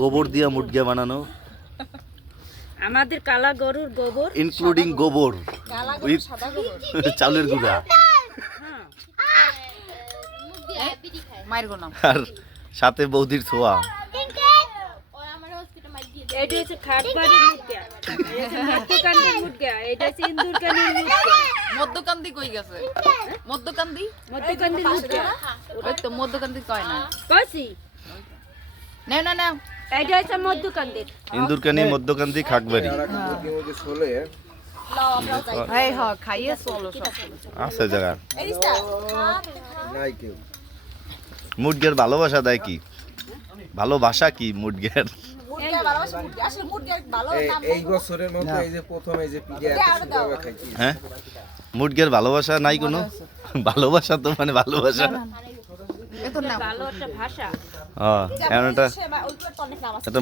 গোবর দিয়া মুটগা বানানো, আমাদের কালা গরুর গোবর, ইনক্লুডিং গোবর উইথ চাউলের গুঁড়া মায়ের গোলাম আর সাথে বৌদির ছোঁয়া। এটা হচ্ছে খাটবাড়ির মুটগা, এটা মধ্যকান্দির মুটগা, এটা হচ্ছে ইন্দুরকানির মুটগা। মধ্যকান্দি কই গেছে? মধ্যকান্দি মধ্যকান্দির মুটগা ওই তো মধ্যকান্দি কয় না। কইছি, নাও না নাও এটা হচ্ছে মধ্যকান্দির। ইন্দুরকানি, মধ্যকান্দি, খাকবাড়ি এই হ খাইয়ে চলো সব আছে জায়গা। মুটগের ভালোবাসা দেয় কি? ভালোবাসা কি মুটগের? এই বছরের মতো এই যে প্রথম এই যে পিজা খাইছি। হ্যাঁ, মুটগের ভালোবাসা নাই কোনো? ভালোবাসা তো মানে ভালোবাসা, এ তো না ভালো একটা ভাষা। হ্যাঁ, এমন একটা